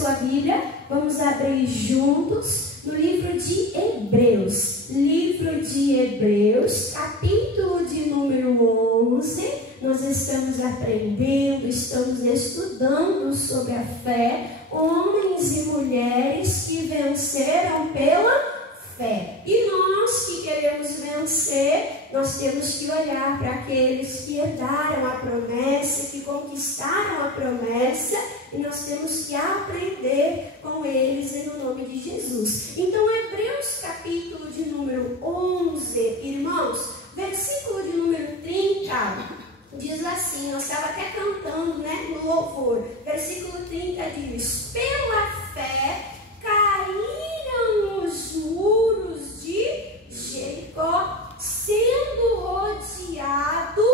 sua Bíblia, vamos abrir juntos no livro de Hebreus. Livro de Hebreus, capítulo de número 11. Nós estamos aprendendo, estamos estudando sobre a fé, homens e mulheres que venceram pela fé. E nós que queremos vencer, nós temos que olhar para aqueles que herdaram a promessa, que conquistaram a promessa, e nós temos que aprender com eles em nome de Jesus. Então, Hebreus capítulo de número 11, irmãos, versículo de número 30, diz assim, nós estávamos até cantando, né, no louvor. Versículo 30 diz: pela fé caíram os muros de Jericó, sendo rodeado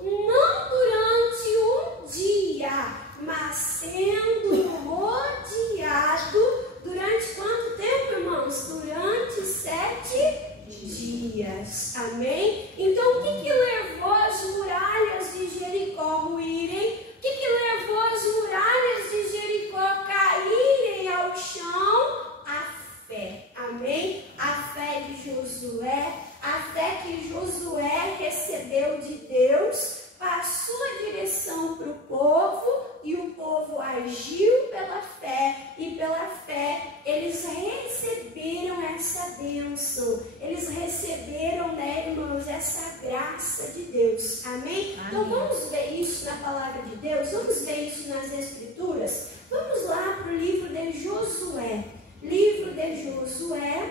não durante um dia, mas sendo rodeado durante quanto tempo, irmãos? Durante 7 dias. Amém? Então, o que levou as muralhas de Jericó ruírem? O que levou as muralhas de Jericó caírem ao chão? A fé. Amém? A fé de Josué, a fé que Josué recebeu de Deus, passou a direção para o povo, e o povo agiu pela fé, e pela fé eles receberam essa bênção, eles receberam, né, irmãos, essa graça de Deus. Amém? Amém. Então vamos ver isso na palavra de Deus, vamos ver isso nas Escrituras. Vamos lá para o livro de Josué. Livro de Josué,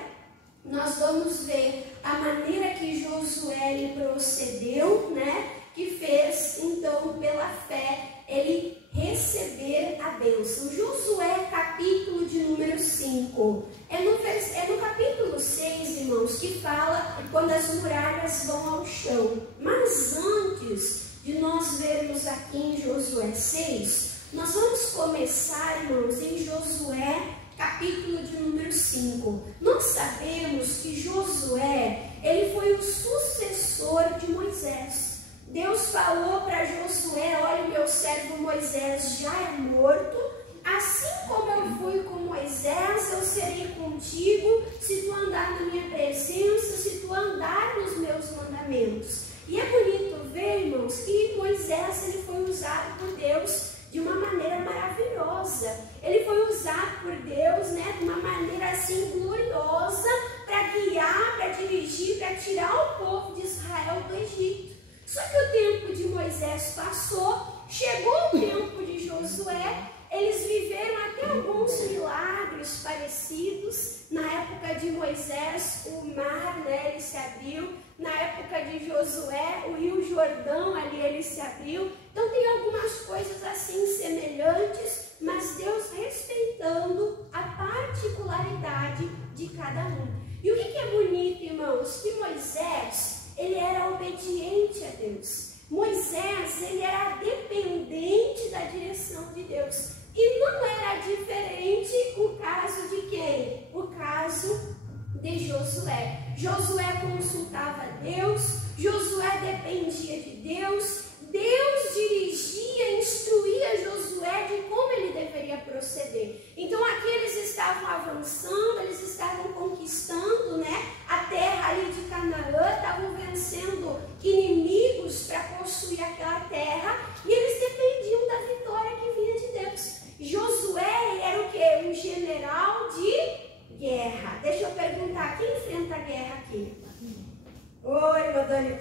nós vamos ver a maneira que Josué ele procedeu, né? Que fez, então, pela fé, ele receber a bênção. Josué, capítulo de número 5. É no capítulo 6, irmãos, que fala quando as muralhas vão ao chão. Mas antes de nós vermos aqui em Josué 6, nós vamos começar, irmãos, em Josué, capítulo de número 5. Nós sabemos que Josué, ele foi o sucessor de Moisés. Deus falou para Josué: olha, o meu servo Moisés já é morto, assim como eu fui com Moisés, eu serei contigo, se tu andar na minha presença, se tu andar nos meus mandamentos. E é bonito ver, irmãos, que Moisés ele foi usado por Deus de uma maneira maravilhosa. Ele foi usado por Deus, né, de uma maneira assim gloriosa, para guiar, para dirigir, para tirar o povo de Israel do Egito. Só que o tempo de Moisés passou, chegou o tempo de Josué, eles viveram até alguns milagres parecidos. Na época de Moisés, o mar, né, ele se abriu. Na época de Josué, o rio Jordão ali ele se abriu. Então tem algumas coisas assim semelhantes, mas Deus respeitando a particularidade de cada um. E o que é bonito, irmãos? Que Moisés, ele era obediente a Deus. Moisés, ele era dependente da direção de Deus. E não era diferente o caso de quem? O caso de Josué. Josué consultava Deus, Josué dependia de Deus, Deus dirigia, instruía Josué de como ele deveria proceder. Então aqui eles estavam avançando, eles estavam conquistando, né, a terra ali de Canaã, estavam vencendo inimigos para possuir aquela terra, e eles dependiam da vitória que vinha de Deus. Josué era o quê? Um general de guerra. Deixa eu perguntar, quem enfrenta a guerra aqui? Oi, meu Dani.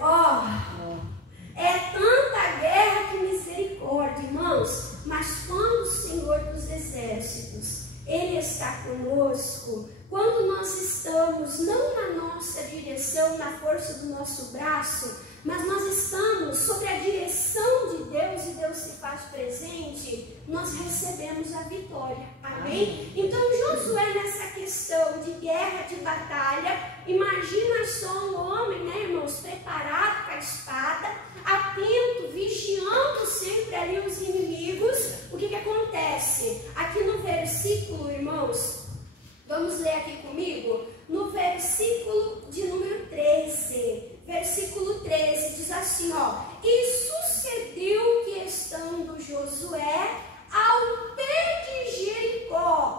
É tanta guerra que misericórdia, irmãos. Mas quando o Senhor dos Exércitos, Ele está conosco, quando nós estamos não na nossa direção, na força do nosso braço, mas nós estamos sob a direção de Deus e Deus se faz presente, nós recebemos a vitória. Amém? Então Josué, nessa questão de guerra, de batalha, imagina só um homem, né, irmãos, preparado com a espada, atento, vigiando sempre ali os inimigos. O que acontece? Aqui no versículo, irmãos, vamos ler aqui comigo? No versículo de número 13. Versículo 13 diz assim, ó: e sucedeu que estando Josué ao pé de Jericó,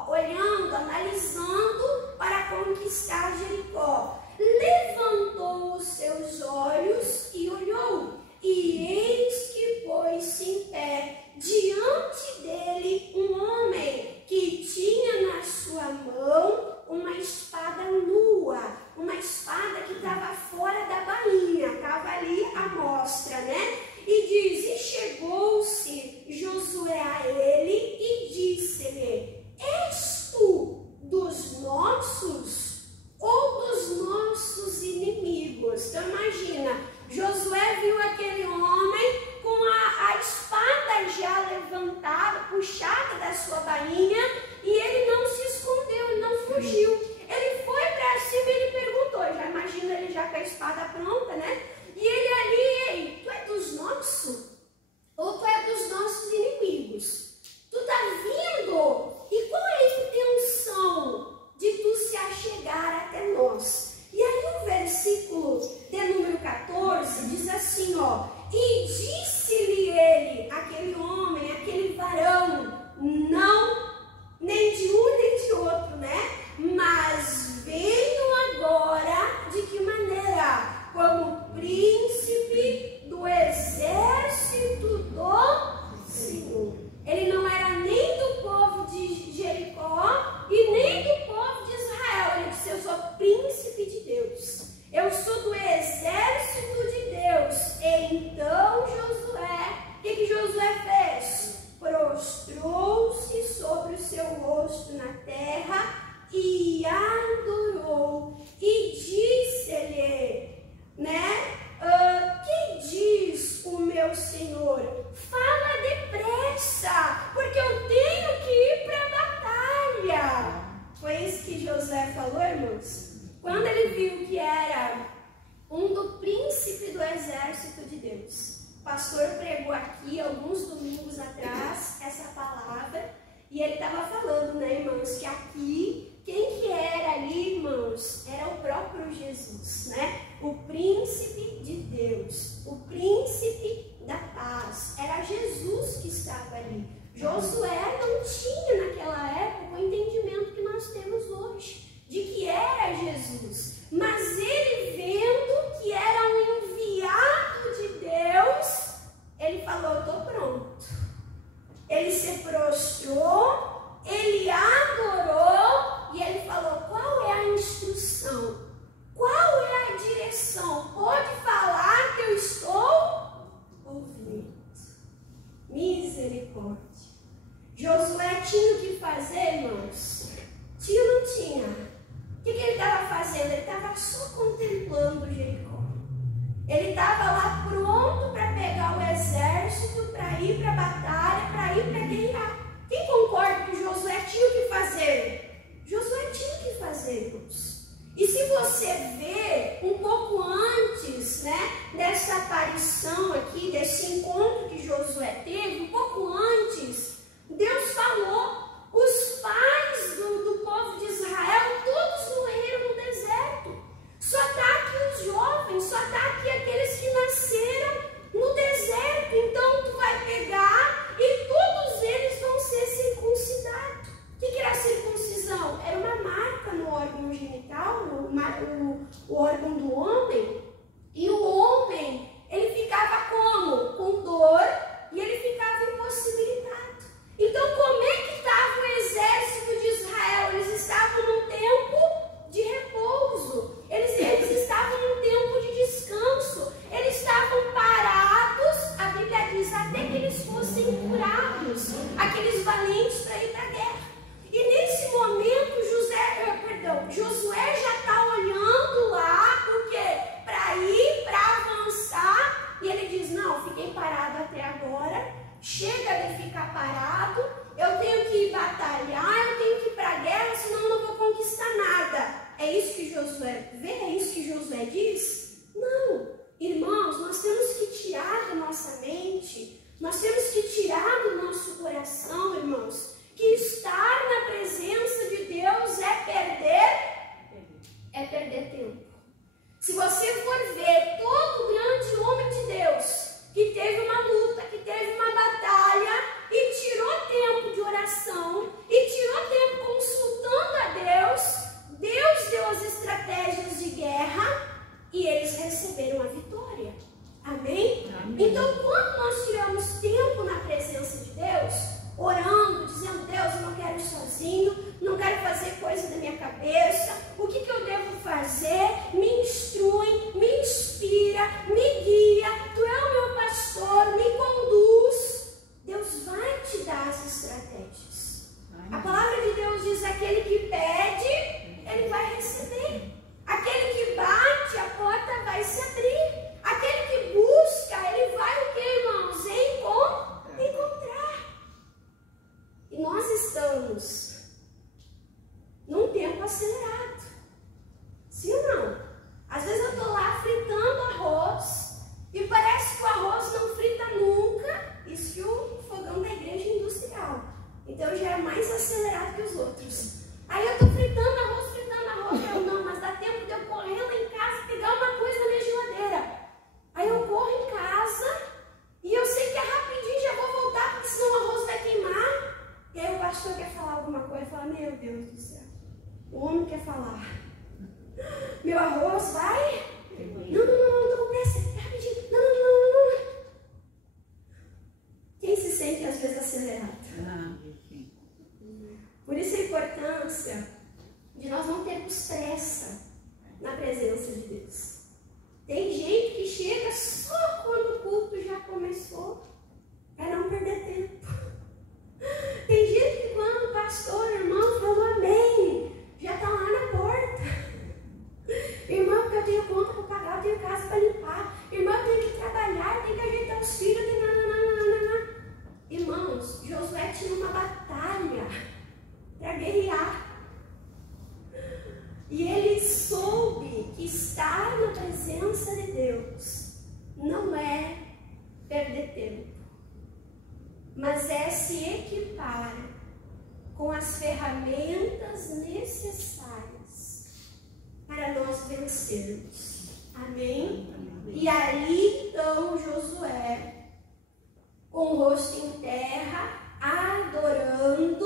rosto na terra e adorou. E disse-lhe, né? Que diz o meu Senhor? Fala depressa, porque eu tenho que ir para a batalha. Foi isso que Josué falou, irmãos? Quando ele viu que era um do príncipe do exército de Deus. O pastor pregou aqui, alguns domingos atrás, essa palavra. E ele estava falando, né, irmãos, que aqui, quem que era ali, irmãos? Era o próprio Jesus, né? O príncipe de Deus, o príncipe da paz. Era Jesus que estava ali. Josué não tinha naquela época o entendimento que nós temos hoje, de que era Jesus. Mas ele vendo que era um enviado de Deus, ele falou, eu estou pronto. Ele se prostrou, ele adorou e ele falou, qual é a instrução? Qual é a direção? Pode falar que eu estou ouvindo. Misericórdia. Josué tinha o que fazer, irmãos? Tinha ou não tinha? O que ele estava fazendo? Ele estava só contemplando Jericó. Ele estava lá pronto para pegar o exército, para ir para a batalha, para ir para guerrear. Quem concorda que Josué tinha o que fazer? Josué tinha o que fazer, irmãos. E se você vê um pouco antes, né, dessa aparição aqui, desse encontro que Josué teve, um pouco antes, Deus falou, os pais do povo de Israel, todos morreram no deserto. Só está aqui os jovens, só está aqui aqueles que nasceram no deserto. Então tu vai pegar e todos eles vão ser circuncidados. O que era circuncisão? Era uma marca no órgão genital, o órgão do homem. E o homem, ele ficava como? Com dor e ele ficava impossibilitado. Então como é que estava o exército de Israel? Eles estavam num tempo de repouso. Eles estavam num tempo de descanso. Eles estavam parados, a Bíblia diz, até que eles fossem curados, aqueles valentes para ir para a guerra. E nesse momento, Josué já está olhando lá, porque para ir, para avançar, e ele diz, não, fiquei parado até agora, chega de ficar parado, eu tenho que ir batalhar, eu tenho que ir para a guerra, senão eu não vou conquistar nada. É isso que Josué vê? É isso que Josué diz? Não, irmãos, nós temos que tirar da nossa mente, nós temos que tirar do nosso coração, irmãos, que estar na presença de Deus é perder tempo. Se você for ver todo grande homem de Deus que teve uma luta, que teve uma batalha e tirou tempo de oração e tirou tempo consultando a Deus, Deus deu as estratégias de guerra e eles receberam a vitória. Amém? Amém. Então, quando nós tiramos tempo na presença de Deus, orando, dizendo, Deus, eu não quero ir sozinho, não quero fazer coisa da minha cabeça, o que eu devo fazer? Me instrui, me inspira, me guia, tu é o meu pastor, me conduz. Deus vai te dar as estratégias. A palavra de Deus diz, aquele que pede, ele vai receber. Aquele que bate, a porta vai se abrir. Aquele que busca, ele vai o que, irmãos? Encontrar. E nós estamos num tempo acelerado. Sim ou não? Às vezes eu estou lá fritando arroz e parece que o arroz não frita nunca. Isso que o fogão da igreja é industrial. Então já é mais acelerado que os outros. Aí eu estou fritando arroz, eu não, mas dá tempo de eu correr lá em casa, pegar uma coisa na minha geladeira. Aí eu corro em casa e eu sei que é rapidinho, já vou voltar, porque senão o arroz vai queimar. E aí o pastor quer falar alguma coisa e fala, meu Deus do céu, o homem quer falar. Meu arroz vai? Não, estou com pressa, é rapidinho. Não. Quem se sente às vezes acelerado? Por isso a importância de nós não termos pressa na presença de Deus. Tem gente que chega só quando o culto já começou, para não perder tempo. Tem gente que quando o pastor, irmão, estar na presença de Deus não é perder tempo, mas é se equipar com as ferramentas necessárias para nós vencermos. Amém? E ali então Josué, com o rosto em terra, adorando,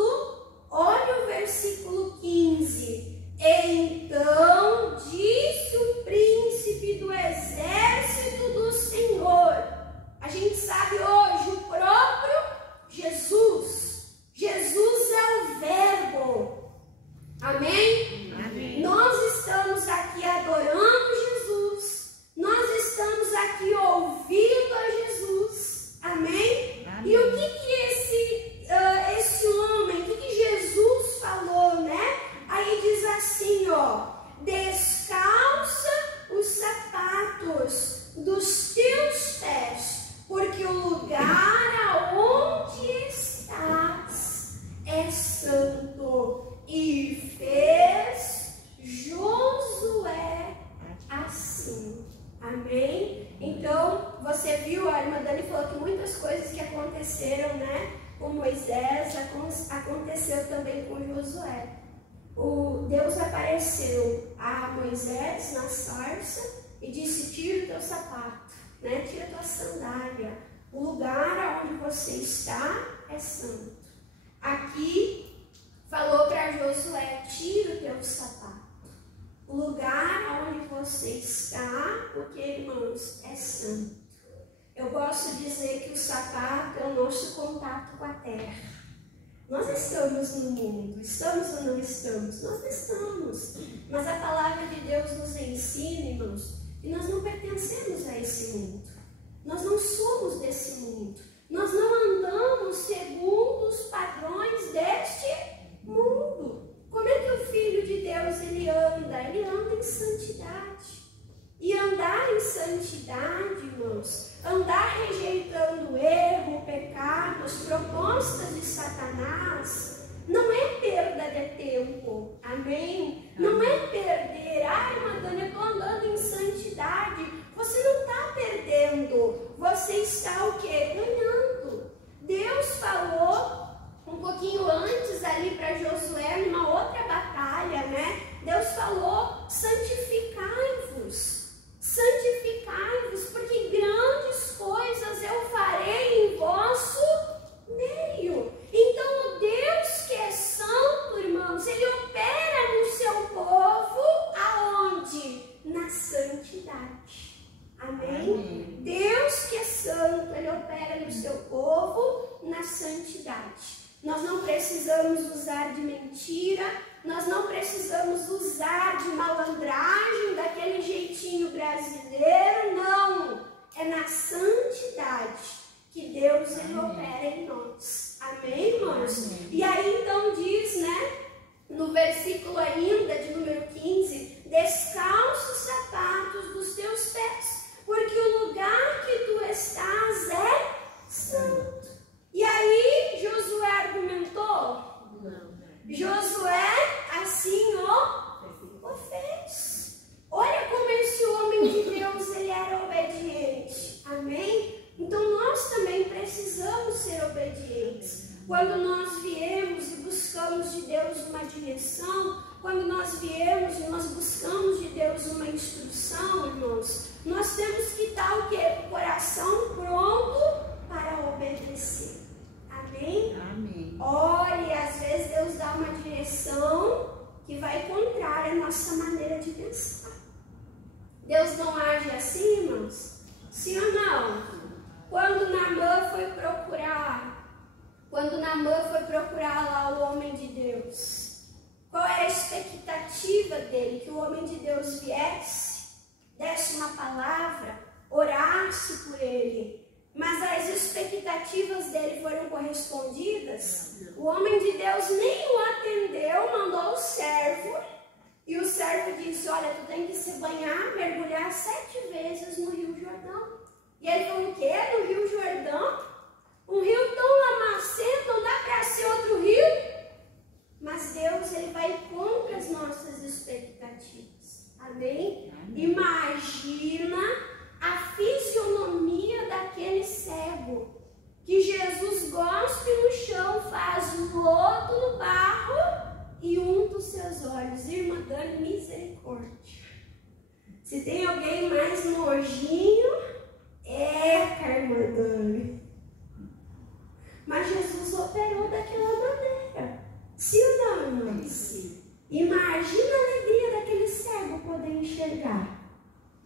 olha o versículo 15. Então disse o príncipe do exército do Senhor. A gente sabe hoje o próprio Jesus. Jesus é o Verbo. Amém? Amém. Nós estamos aqui adorando Jesus. Nós estamos aqui ouvindo a Jesus. Amém? Amém. E o que esse homem, o que Jesus falou, né? Aí diz assim, ó: descalça os sapatos dos teus pés, porque o lugar aonde estás é santo. E fez Josué assim. Amém? Então, você viu, a irmã Dani falou que muitas coisas que aconteceram, né, com Moisés, aconteceu também com Josué. Deus apareceu a Moisés na sarça e disse: tira o teu sapato, né? Tira a tua sandália. O lugar onde você está é santo. Aqui falou para Josué: tira o teu sapato. O lugar onde você está, porque, irmãos, é santo. Eu gosto de dizer que o sapato é o nosso contato com a terra. Nós estamos no mundo, estamos ou não estamos? Nós estamos. Mas a palavra de Deus nos ensina, irmãos, que nós não pertencemos a esse mundo. Nós não somos desse mundo. Nós não andamos segundo os padrões deste mundo. Como é que o Filho de Deus ele anda? Ele anda em santidade. E andar em santidade, irmãos, andar rejeitando o erro, o pecado, as propostas de Satanás, não é perda de tempo. Amém? Não é perder. Ai, irmã Dani, eu estou andando em santidade. Você não está perdendo. Você está o quê? Ganhando. Deus falou um pouquinho antes ali para Josué, numa outra batalha, né? Deus falou: santificai-vos. Santificai-vos, porque grandes coisas eu farei em vosso meio. Então, o Deus que é santo, irmãos, ele opera no seu povo aonde? Na santidade. Amém? Amém. Deus que é santo, ele opera no seu povo na santidade. Nós não precisamos usar de mentira, nós não precisamos usar de malandragem, daquele jeitinho brasileiro, não. É na santidade que Deus ele opera em nós. Amém, irmãos? Amém. E aí então diz, né, no versículo ainda de número 15, descalça os sapatos dos teus pés, porque o lugar que tu estás é santo. E aí Josué argumentou? Não. Josué assim o fez. Olha como esse homem de Deus ele era obediente. Amém? Então nós também precisamos ser obedientes. Quando nós viemos e buscamos de Deus uma direção, quando nós viemos e nós buscamos de Deus uma instrução, irmãos, nós temos que estar o quê? O coração pronto para obedecer. Amém? Amém. Olha, às vezes Deus dá uma direção que vai contrária à nossa maneira de pensar. Deus não age assim, irmãos? Sim ou não? Quando Naamã foi procurar lá o homem de Deus, qual era a expectativa dele? Que o homem de Deus viesse, desse uma palavra, orasse por ele. Mas as expectativas dele foram correspondidas. O homem de Deus nem o atendeu, mandou o servo. E o servo disse: olha, tu tem que se banhar, mergulhar 7 vezes no Rio Jordão. E ele falou: o quê? No Rio Jordão? Um rio tão lamacento, não dá para ser outro rio? Mas Deus, ele vai contra as nossas expectativas. Amém? Imagina a fisionomia daquele cego, que Jesus gospe no chão, faz um lodo no barro e unta os seus olhos. Irmã Dani, misericórdia. Se tem alguém mais nojinho, irmã Dani. Mas Jesus operou daquela maneira. Sim ou não, irmãos? Sim. Imagina a alegria daquele cego poder enxergar.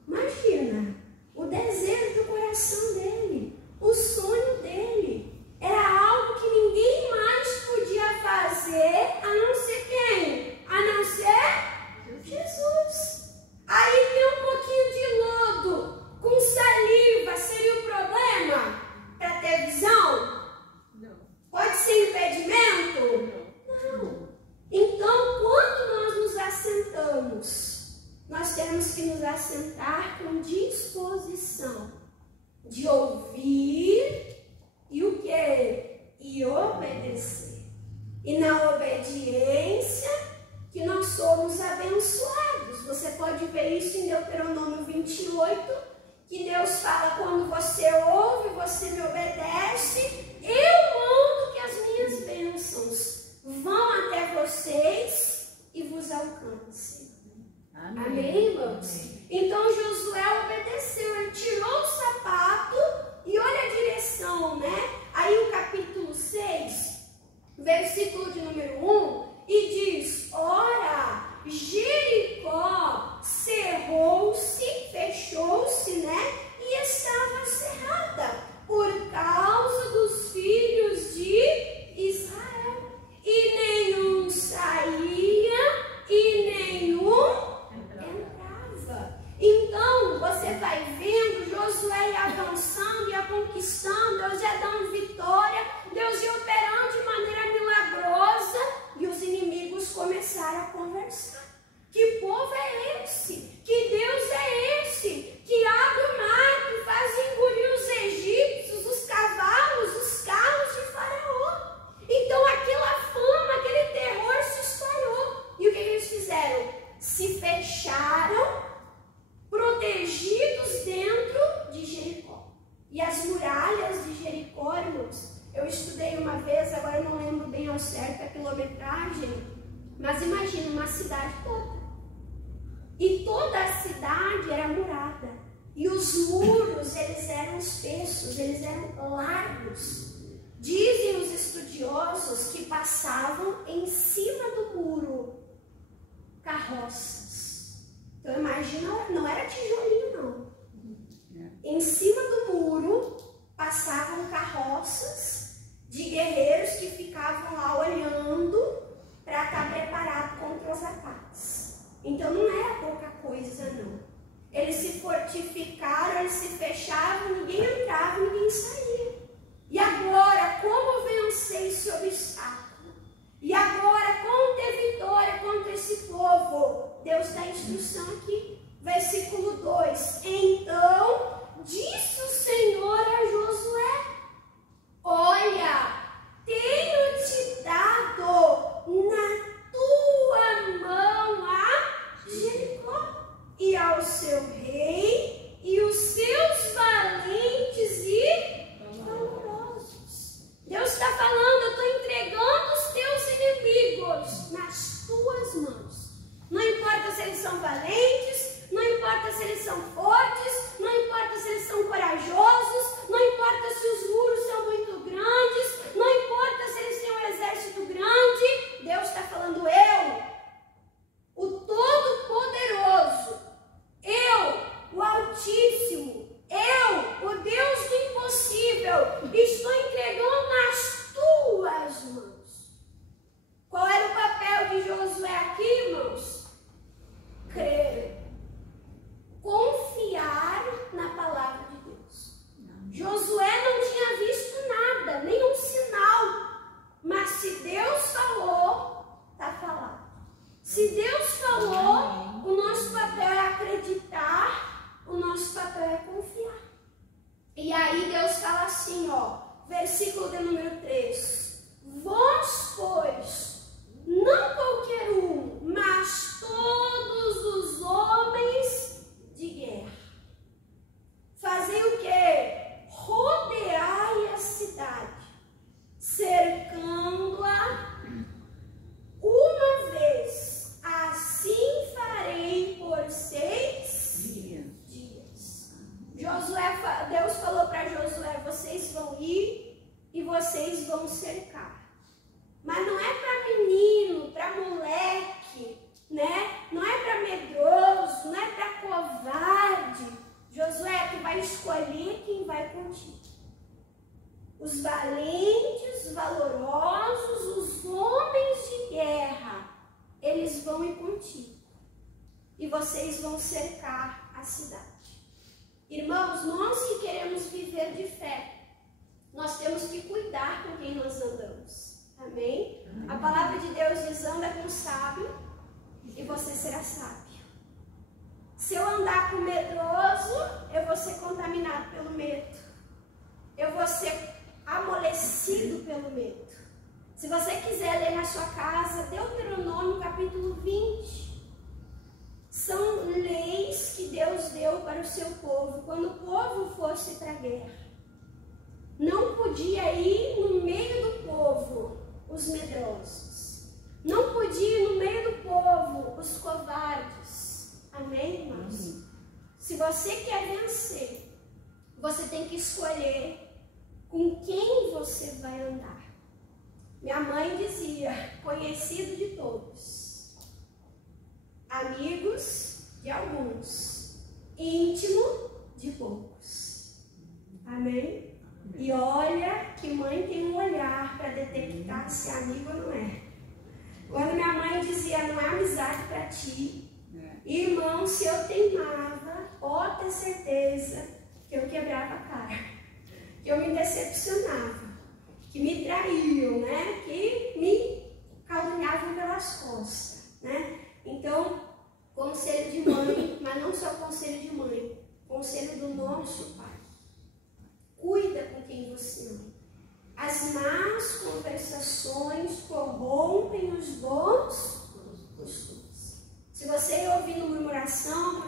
Imagina o desejo do coração dele, o sonho dele. Era algo que ninguém mais podia fazer, a não ser quem? A não ser Jesus. Aí tem um pouquinho de lodo com saliva, seria o problema para ter visão? Não. Pode ser impedimento? Não. Então, quando nós nos assentamos, nós temos que nos assentar com disposição de ouvir e o quê? E obedecer. E na obediência que nós somos abençoados. Você pode ver isso em Deuteronômio 28, que Deus fala: quando você ouve, você me obedece, eu mando que as minhas bênçãos vão até vocês e vos alcancem. Amém, amém, irmãos? Amém. Então Josué obedeceu, ele tirou o sapato e olha a direção, né? Aí o capítulo 6, versículo de número 1, e diz: ora, Jericó cerrou-se, fechou-se, né? E estava cerrada por causa dos filhos de Israel. E nenhum saía e nenhum entrava. Então, você vai vendo Josué ia avançando, ia conquistando, Deus ia dando vitória, Deus ia operando de maneira milagrosa, e os inimigos começaram a conversar. Que povo é esse? Que Deus é esse? Que abre o mar, que faz engolir os egípcios, os cavalos, os carros de Faraó. Então aquela fama, aquele terror se espalhou. E o que eles fizeram? Se fecharam, protegidos dentro de Jericó. E as muralhas de Jericó, irmãos, eu estudei uma vez, agora eu não lembro bem ao certo a quilometragem, mas imagina uma cidade toda. E toda a cidade era murada. E os muros, eles eram espessos, eles eram largos. Dizem os estudiosos que passavam em cima do muro carroças. Então imagina, não era tijolinho não. Em cima do muro passavam carroças de guerreiros que ficavam lá olhando para estar preparado contra os ataques. Então não era pouca coisa não. Eles se fortificaram, eles se fechavam, ninguém entrava, ninguém saía. E agora, como vencer esse obstáculo? E agora, como ter vitória contra esse povo? Deus dá instrução aqui. Versículo 2. Então, disse o Senhor a Josué: olha, tenho-te dado na tua mão a Jericó e ao seu rei e os seus valentes e valorosos. Deus está falando: eu estou entregando os teus inimigos nas tuas mãos. Não importa se eles são valentes, não importa se eles são fortes, não importa se eles são corajosos, não importa se os muros são muito grandes, não importa se eles têm um exército grande. Deus está falando: eu, o Todo-Poderoso, eu, o Altíssimo, eu, o Deus do impossível, estou entregando nas tuas mãos. Qual era o papel de Josué aqui, irmãos? Crer. Confiar na palavra de Deus. Josué não tinha visto nada, nenhum sinal. Mas se Deus falou, está falado. Se Deus falou, o nosso papel é acreditar, o nosso papel é confiar. E aí Deus fala assim, ó, versículo de número 3. Vós, pois, não qualquer um, mas todos os homens vão ir contigo. E vocês vão cercar a cidade. Irmãos, nós que queremos viver de fé, nós temos que cuidar com quem nós andamos. Amém? A palavra de Deus diz: anda com o sábio e você será sábio. Se eu andar com o medroso, eu vou ser contaminado pelo medo. Eu vou ser amolecido pelo medo. Se você quiser ler na sua casa, Deuteronômio capítulo 20. São leis que Deus deu para o seu povo quando o povo fosse para a guerra. Não podia ir no meio do povo os medrosos. Não podia ir no meio do povo os covardes. Amém, irmãos? Se você quer vencer, você tem que escolher com quem você vai andar. Minha mãe dizia: conhecido de todos, amigos de alguns, íntimo de poucos. Amém? E olha que mãe tem um olhar para detectar se é amigo ou não é. Quando minha mãe dizia: não é amizade para ti, irmão, se eu teimava, pode ter certeza que eu quebrava a cara, que eu me decepcionava, que me traíam, né? Que me caluniavam pelas costas, né? Então, conselho de mãe, mas não só conselho de mãe, conselho do nosso Pai. Cuida com quem você ama. As más conversações corrompem os bons costumes. Se você ir ouvindo murmuração,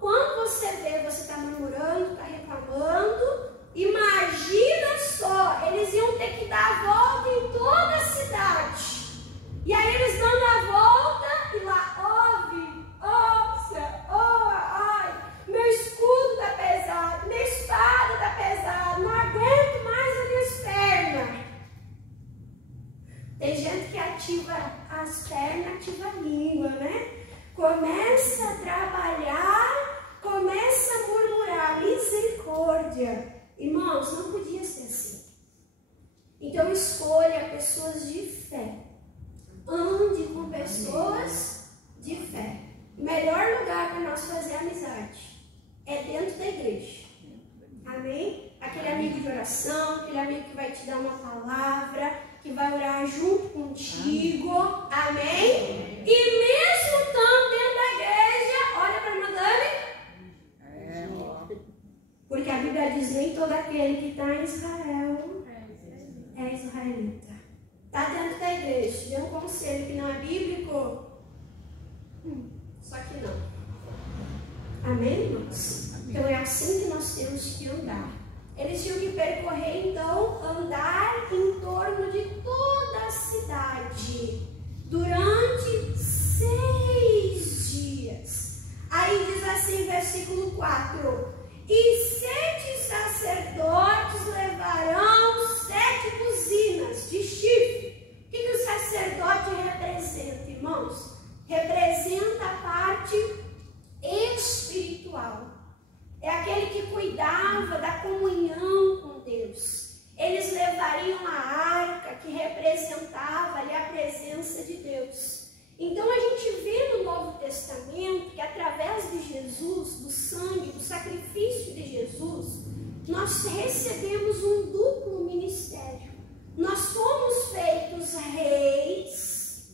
quando você vê, você está murmurando, está reclamando, imagina só, eles iam ter que dar a volta em toda a cidade. E aí eles dando a volta e lá, meu escudo está pesado, minha espada está pesada, não aguento mais as minhas pernas. Tem gente que ativa as pernas, ativa a língua, né? Começa a trabalhar, começa a murmurar, misericórdia. Irmãos, não podia ser assim. Então escolha pessoas de fé. Ande com pessoas de fé. O melhor lugar para nós fazer amizade é dentro da igreja. Amém? Aquele amigo de oração, aquele amigo que vai te dar uma palavra, que vai orar junto contigo. Amém? E mesmo estando dentro da igreja, olha para a Madame. Porque a Bíblia diz: nem todo aquele que está em Israel é israelita. Está dentro da igreja, deu um conselho que não é bíblico, só que não. Amém, irmãos? Então é assim que nós temos que andar. Eles tinham que percorrer, então, andar em torno de toda a cidade durante 6 dias. Aí diz assim, versículo 4: e 7 sacerdotes levarão 7 buzinas de chifre. O que o sacerdote representa, irmãos? Representa a parte espiritual. É aquele que cuidava da comunhão com Deus. Eles levariam a arca que representava ali a presença de Deus. Então a gente vê no Novo Testamento que através de Jesus, do sangue, do sacrifício de Jesus, nós recebemos um duplo ministério. Nós fomos feitos reis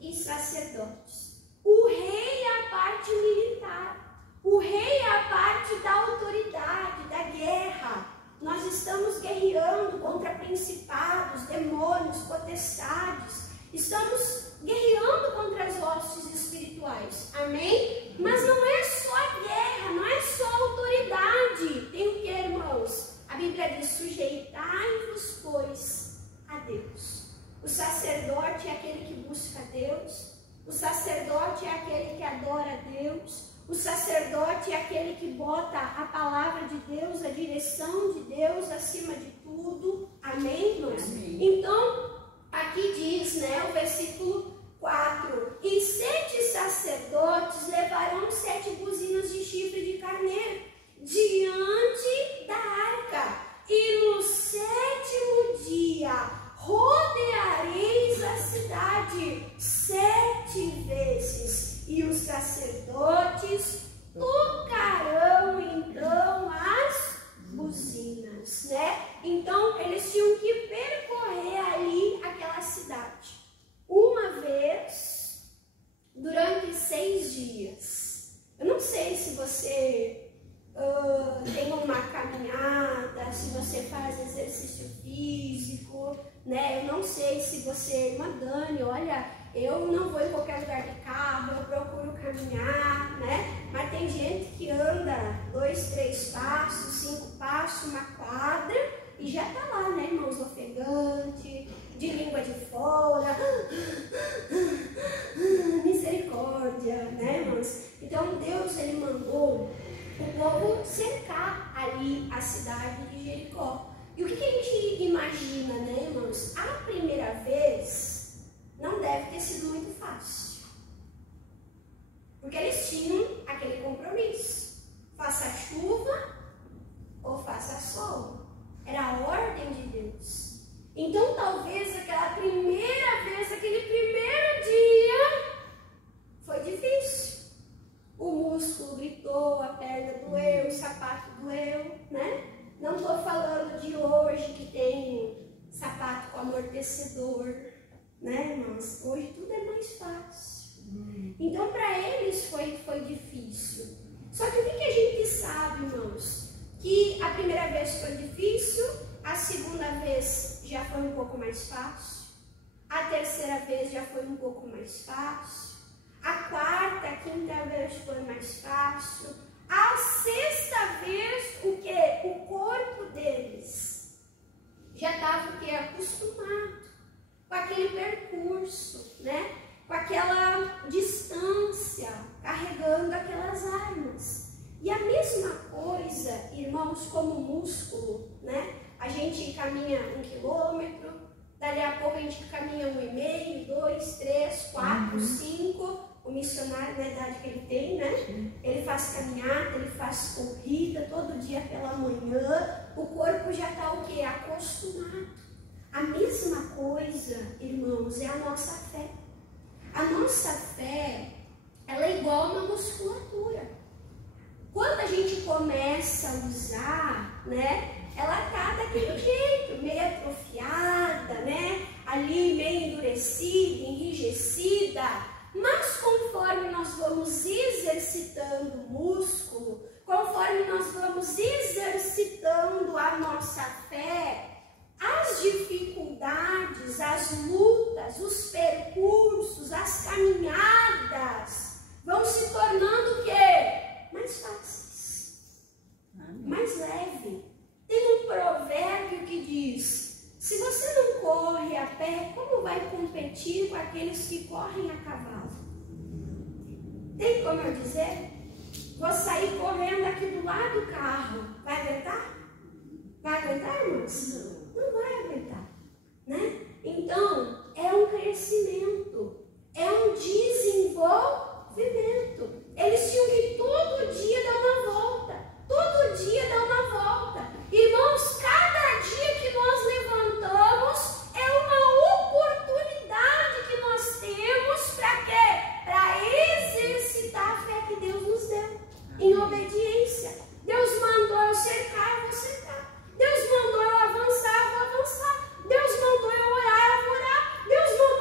e sacerdotes. O rei é a parte militar. O rei é a parte da autoridade, da guerra. Nós estamos guerreando contra principados, demônios, potestades. Estamos guerreando contra as hostes espirituais. Amém? Mas não é só a guerra, não é só a autoridade. Tem o que, irmãos? A Bíblia diz: sujeitai-vos, pois, a Deus. O sacerdote é aquele que busca a Deus. O sacerdote é aquele que adora a Deus. O sacerdote é aquele que bota a palavra de Deus, a direção de Deus acima de tudo. Amém, irmãos? Amém. Então, aqui diz, né, o versículo 4: e 7 sacerdotes levarão 7 buzinas de chifre de carneiro diante da arca. E no 7º dia rodeareis a cidade pode 7 vezes. E os sacerdotes tocarão então as buzinas, né? Então eles tinham que percorrer ali aquela cidade uma vez durante 6 dias. Eu não sei se você tem uma caminhada, se você faz exercício físico, né? Eu não sei se você, irmã Dani, olha, eu não vou em qualquer lugar de carro, eu procuro caminhar, né? Mas tem gente que anda 2, 3 passos, 5 passos, uma quadra e já tá lá, né, irmãos, ofegante, de língua de fora, misericórdia, né, irmãos? Então Deus, ele mandou o povo cercar ali a cidade de Jericó. E o que a gente imagina, né, irmãos? A primeira vez não deve ter sido muito fácil. Porque eles tinham aquele compromisso. Faça chuva ou faça sol. Era a ordem de Deus. Então talvez aquela primeira vez, aquele primeiro dia, foi difícil. O músculo gritou, a perna doeu, o sapato doeu, né? Não estou falando de hoje que tem sapato com amortecedor, né, irmãos? Hoje tudo é mais fácil. Então, para eles foi difícil. Só que o que a gente sabe, irmãos? Que a primeira vez foi difícil, a segunda vez já foi um pouco mais fácil, a terceira vez já foi um pouco mais fácil, a quarta, a quinta vez foi mais fácil, a sexta vez, o que? O corpo deles já estava acostumado com aquele percurso, né? Com aquela distância, carregando aquelas armas. E a mesma coisa, irmãos, como músculo, né? A gente caminha 1 quilômetro, dali a pouco a gente caminha 1,5, 2, 3, 4, 5. O missionário, na idade que ele tem, né? Ele faz caminhada, ele faz corrida todo dia pela manhã. O corpo já está o quê? Acostumado. A mesma coisa, irmãos, é a nossa fé. A nossa fé, ela é igual a uma musculatura. Quando a gente começa a usar, né? Ela tá daquele jeito, meio atrofiada, né? Ali meio endurecida, enrijecida. Mas conforme nós vamos exercitando o músculo, conforme nós vamos exercitando a nossa fé, as dificuldades, as lutas, os percursos, as caminhadas vão se tornando o quê? Mais fáceis, mais leve. Tem um provérbio que diz: se você não corre a pé, como vai competir com aqueles que correm a cavalo? Tem como eu dizer? Vou sair correndo aqui do lado do carro. Vai aguentar? Vai aguentar, irmãos? Não vai aguentar, né? Então, é um crescimento, é um desenvolvimento. Eles tinham que todo dia dar uma volta, todo dia dar uma volta. Irmãos, cada dia que nós levantamos é uma oportunidade que nós temos para quê? Para exercitar a fé que Deus nos deu, em obediência. Deus mandou eu cercar, eu vou cercar. Deus mandou eu avançar, eu vou avançar. Deus mandou eu orar, eu vou orar. Deus mandou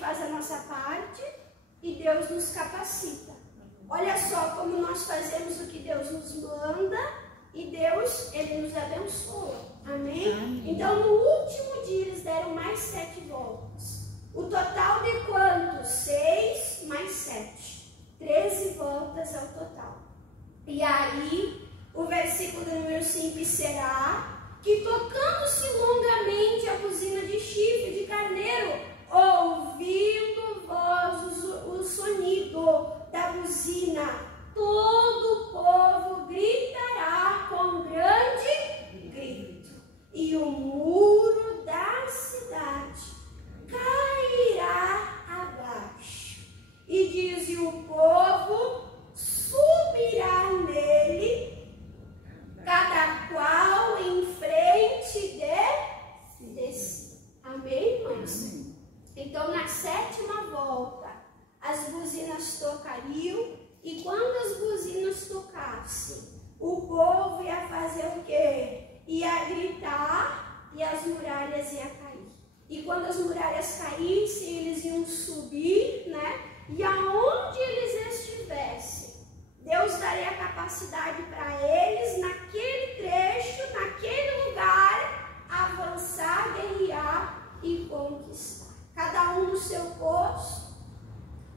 faz a nossa parte e Deus nos capacita. Olha só como nós fazemos o que Deus nos manda e Deus, Ele nos abençoa. Amém? Amém. Então, no último dia, eles deram mais 7 voltas. O total de quantos? 6 mais 7. 13 voltas é o total. E aí, o versículo número 5 será que, tocando-se longamente a buzina de chifre de carneiro, ouvindo vós o sonido da buzina, todo o povo gritará com grande grito, e o muro da cidade cairá abaixo. E diz: e o povo subirá nele, cada qual em frente de si. Amém, irmãos? Então, na 7ª volta, as buzinas tocariam, e quando as buzinas tocassem, o povo ia fazer o quê? Ia gritar e as muralhas iam cair. E quando as muralhas caíssem, eles iam subir, né? E aonde eles estivessem, Deus daria capacidade para eles, naquele trecho, naquele lugar, avançar, guerrear e conquistar. Cada um no seu posto,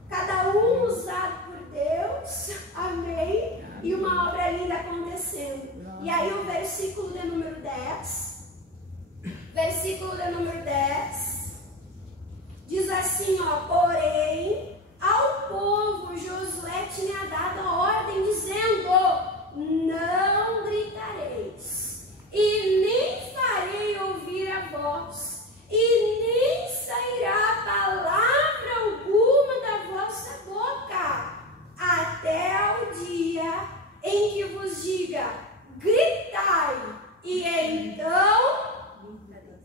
cada um usado por Deus, amém? E uma obra linda acontecendo. E aí o versículo de número 10, diz assim, ó: porém, ao povo Josué tinha dado a ordem, dizendo: não gritareis, e nem farei ouvir a voz, e nem sairá palavra alguma da vossa boca, até o dia em que vos diga: gritai, e então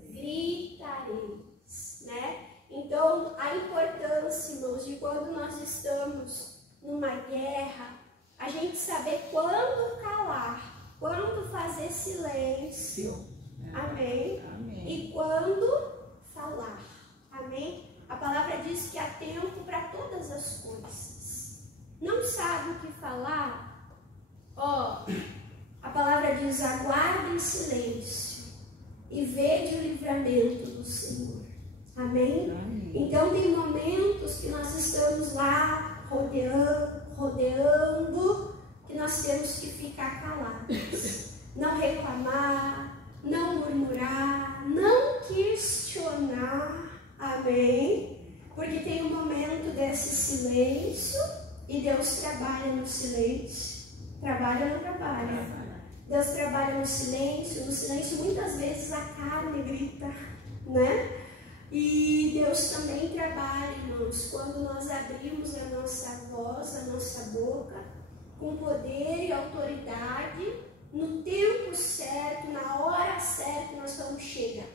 gritareis, né? Então, a importância, irmãos, de quando nós estamos numa guerra, a gente saber quando calar, quando fazer silêncio, amém? Amém. E quando falar, amém? A palavra diz que há tempo para todas as coisas. Não sabe o que falar? Ó, a palavra diz: aguarde em silêncio e vede o livramento do Senhor. Amém? Amém? Então tem momentos que nós estamos lá rodeando, que nós temos que ficar calados. Não reclamar, não murmurar, não questionar. Amém? Porque tem um momento desse silêncio e Deus trabalha no silêncio. Trabalha ou não trabalha? Deus trabalha no silêncio. No silêncio muitas vezes a carne grita, né? E Deus também trabalha, irmãos, quando nós abrimos a nossa voz, a nossa boca, com poder e autoridade, no tempo certo, na hora certa, nós vamos chegar.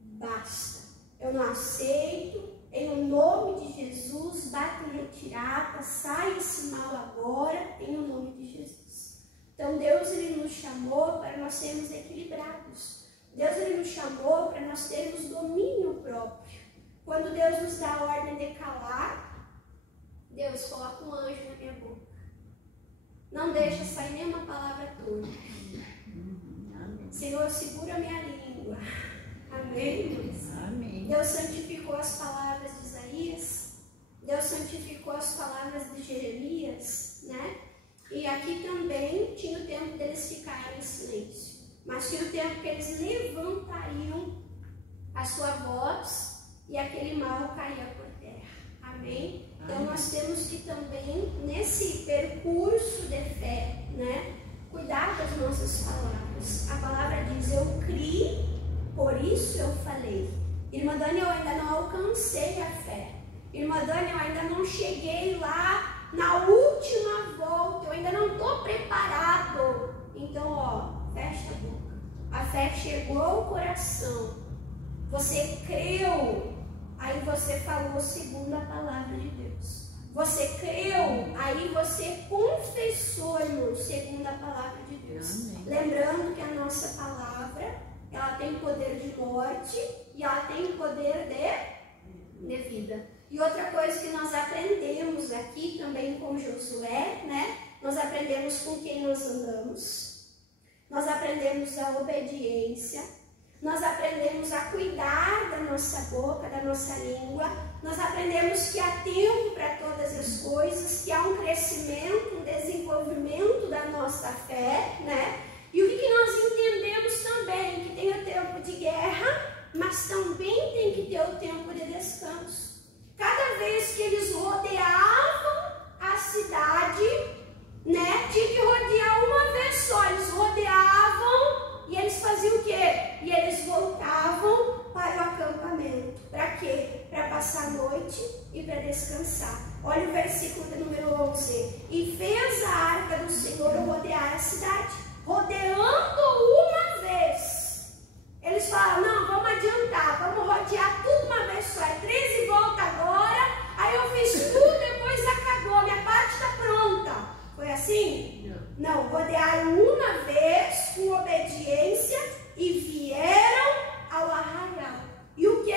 Basta. Eu não aceito, em nome de Jesus, bate em retirada, sai esse mal agora, em nome de Jesus. Então Deus, Ele nos chamou para nós sermos equilibrados. Deus, Ele nos chamou para nós termos domínio próprio. Quando Deus nos dá a ordem de calar, Deus coloca um anjo na minha boca. Não deixa sair nenhuma palavra toda. Senhor, segura a minha língua. Amém, irmãos? Amém. Deus santificou as palavras de Isaías. Deus santificou as palavras de Jeremias, né? E aqui também tinha o tempo deles ficarem em silêncio. Mas tinha o tempo que eles levantariam a sua voz e aquele mal caía por terra. Amém? Então nós temos que também, nesse percurso de fé, né, cuidar das nossas palavras. A palavra diz: eu criei, por isso eu falei. Irmã Dani, eu ainda não alcancei a fé. Irmã Dani, eu ainda não cheguei lá na última volta. Eu ainda não estou preparado. Então, ó, fecha a boca. A fé chegou ao coração. Você creu, aí você falou segundo a palavra de Deus. Você creu, aí você confessou, irmão, segundo a palavra de Deus. Amém. Lembrando que a nossa palavra, ela tem poder de morte e ela tem poder de vida. E outra coisa que nós aprendemos aqui também com Josué, né? Nós aprendemos com quem nós andamos. Nós aprendemos a obediência. Nós aprendemos a cuidar da nossa boca, da nossa língua. Nós aprendemos que há tempo para todas as coisas, que há um crescimento, um desenvolvimento da nossa fé, né? E o que nós entendemos também? Que tem o tempo de guerra, mas também tem que ter o tempo de descanso. Cada vez que eles rodeavam a cidade, né, tinha que rodear uma vez só. Eles rodeavam e eles faziam o quê? E eles voltavam para o acampamento. Para quê? Para passar a noite e para descansar. Olha o versículo de número 11. E fez a arca do Senhor rodear a cidade. Rodeando uma vez. Eles falaram, não, vamos adiantar, vamos rodear tudo uma vez só. É 13 voltas agora, aí eu fiz tudo, depois acabou, minha parte está pronta. Foi assim? Não, rodearam uma vez com obediência e vieram ao arraial. E o quê?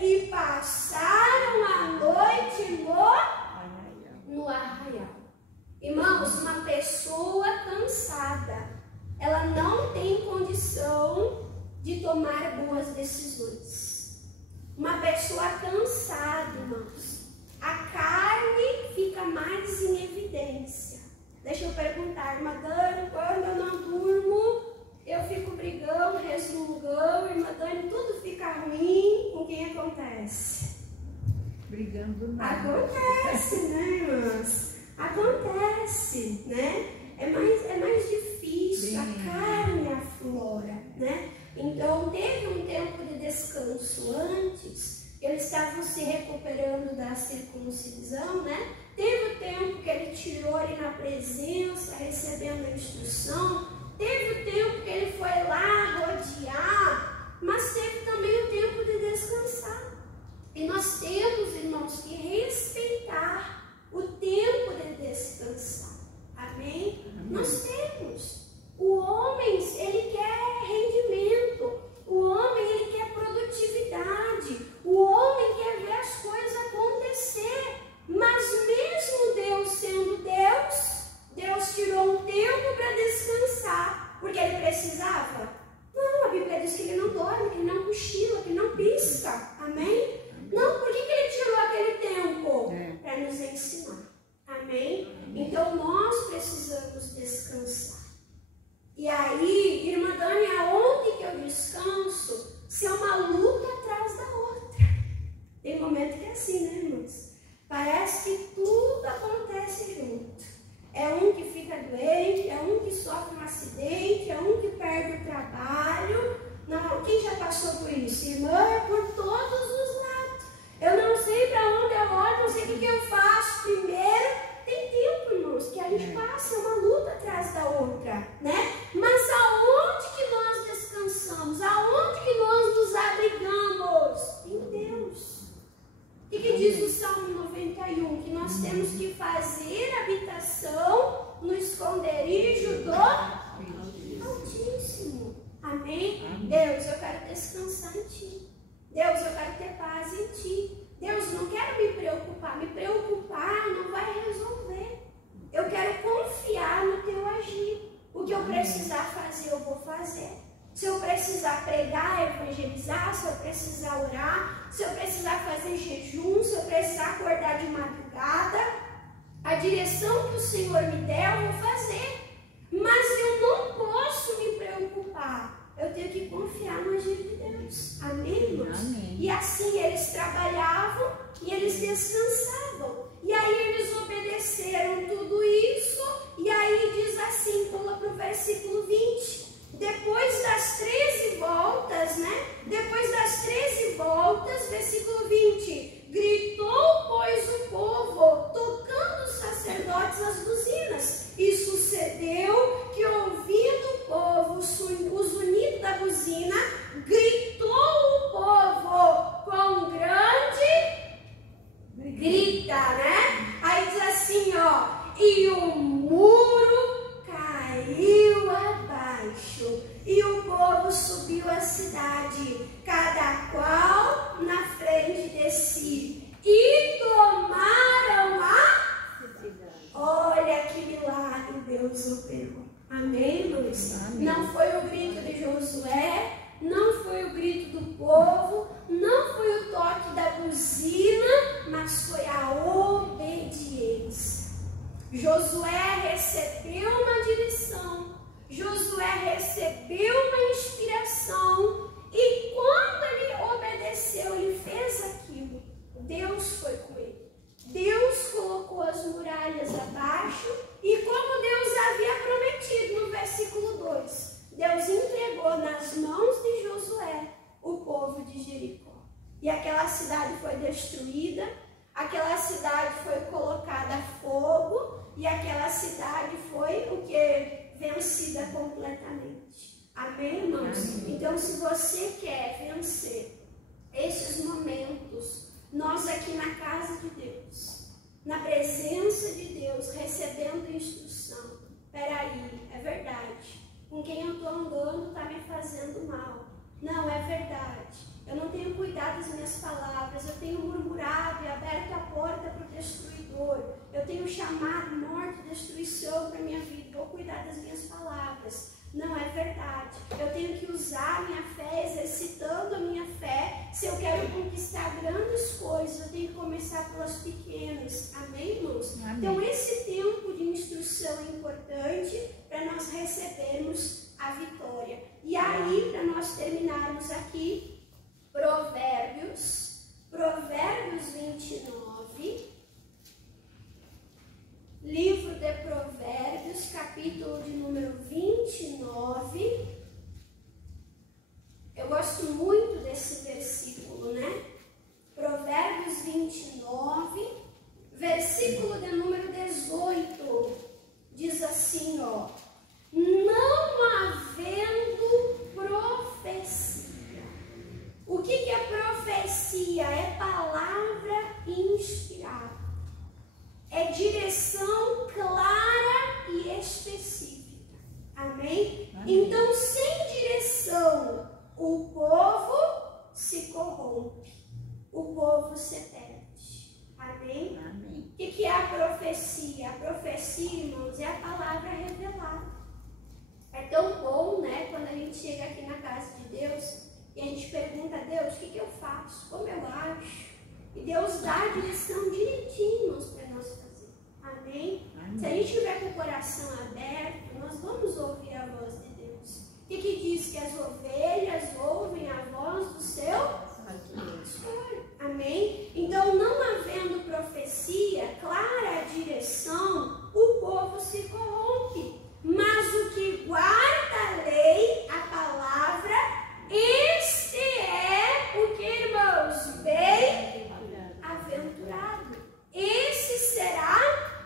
E passaram a noite no arraial. Irmãos, uma pessoa cansada, ela não tem condição de tomar boas decisões. Uma pessoa cansada, irmãos, a carne fica mais em evidência. Deixa eu perguntar, irmã Dani, quando eu não durmo, eu fico brigando, resmungando, irmã Dani, tudo fica ruim. Com quem acontece? Brigando não. Acontece, né, irmãs? Acontece, né? É mais difícil, a carne aflora, né? Então, teve um tempo de descanso antes, eles estavam se recuperando da circuncisão, né? Teve o tempo que ele tirou ali na presença, recebendo a instrução. Teve o tempo que ele foi lá rodear, mas teve também o tempo de descansar. E nós temos, irmãos, que respeitar o tempo de descansar. Amém? Nós temos. O homem, ele quer rendimento. O homem, ele quer produtividade. O homem quer ver as coisas acontecer. Mas mesmo Deus sendo Deus, Deus tirou um tempo para descansar. Porque ele precisava? Não, a Bíblia diz que ele não dorme, que ele não cochila, que ele não pisca. Amém? Não, por que ele tirou aquele tempo? Para nos ensinar. Amém? Então nós precisamos descansar. E aí, irmã Dani, aonde que eu descanso? Se é uma luta atrás da outra. Tem momento que é assim, né, irmãos? Parece que tudo acontece junto. É um que fica doente, é um que sofre um acidente, é um que perde o trabalho. Não, quem já passou por isso? Irmã, é por todos os lados. Eu não sei para onde eu olho, não sei o que eu faço primeiro. Tem tempo, irmãos, que a gente passa uma luta atrás da outra, né? Mas aonde que nós descansamos? Aonde que nós nos abrigamos? Em Deus. O que diz o Salmo 91? Que nós temos que fazer habitação no esconderijo do Altíssimo. Amém? Deus, eu quero descansar em Ti. Deus, eu quero ter paz em Ti. Deus, não quero me preocupar. Me preocupar não vai resolver. Eu quero confiar no Teu agir. O que eu precisar fazer, eu vou fazer. Se eu precisar pregar, evangelizar, se eu precisar orar, se eu precisar fazer jejum, se eu precisar acordar de madrugada, a direção que o Senhor me der, eu vou fazer. Mas eu não posso me preocupar. Eu tenho que confiar no agir de Deus. Amém, irmãos? Amém. E assim eles trabalhavam e eles descansavam. E aí eles obedeceram tudo isso. E aí diz assim, pula para o versículo 20. Depois das 13 voltas, né? Depois das 13 voltas, versículo 20. Gritou, pois, o povo, tocando os sacerdotes as buzinas. E sucedeu que, ouvindo o povo o zunido da buzina, gritou o povo com grande grita, né? Aí diz assim, ó, e o muro caiu abaixo, e o povo subiu a cidade, cada qual na frente de si. E aquela cidade foi destruída, aquela cidade foi colocada a fogo e aquela cidade foi o que? Vencida completamente. Amém, irmãos? Amém. Então, se você quer vencer esses momentos, nós aqui na casa de Deus, na presença de Deus, recebendo instrução. Peraí, é verdade. Com quem eu estou andando está me fazendo mal. Não, é verdade. Eu não tenho cuidado das minhas palavras, eu tenho murmurado e aberto a porta para o destruidor. Eu tenho chamado morte e destruição para a minha vida. Vou cuidar das minhas palavras. Não é verdade. Eu tenho que usar a minha fé, exercitando a minha fé. Se eu quero conquistar grandes coisas, eu tenho que começar pelas pequenas. Amém, irmãos? Amém. Então, esse tempo de instrução é importante para nós recebermos a vitória. E aí, para nós terminarmos aqui, Provérbios 29, livro de Provérbios, capítulo de número 29. Eu gosto muito desse versículo, né? Provérbios 29, versículo de número 18, diz assim, ó: não havendo profecia. O que é profecia? É palavra inspirada. É direção clara e específica. Amém? Amém. Então, sem direção, o povo se corrompe. O povo se perde. Amém? Amém. O que é a profecia? A profecia, irmãos, é a palavra revelada. É tão bom, né, quando a gente chega aqui na casa de Deus e a gente pergunta a Deus, o que eu faço? Como eu acho? E Deus dá a direção direitinho, irmãos, para nós fazer. Amém? Amém. Se a gente tiver com o coração aberto, nós vamos ouvir a voz de Deus. O que diz? Que as ovelhas ouvem a voz do seu pastor. Amém? Então, não havendo profecia, clara a direção, o povo se corrompe. Mas o que guarda a lei, a palavra, este é o que, irmãos? Bem-aventurado. Esse será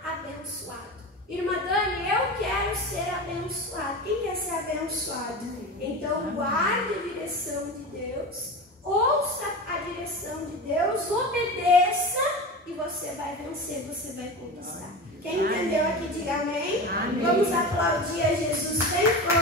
abençoado. Irmã Dani, eu quero ser abençoado. Quem quer ser abençoado? Então, guarde a direção de Deus, ouça a direção de Deus, obedeça e você vai vencer, você vai conquistar. Quem entendeu aqui, diga amém. Amém. Vamos aplaudir a Jesus bem forte.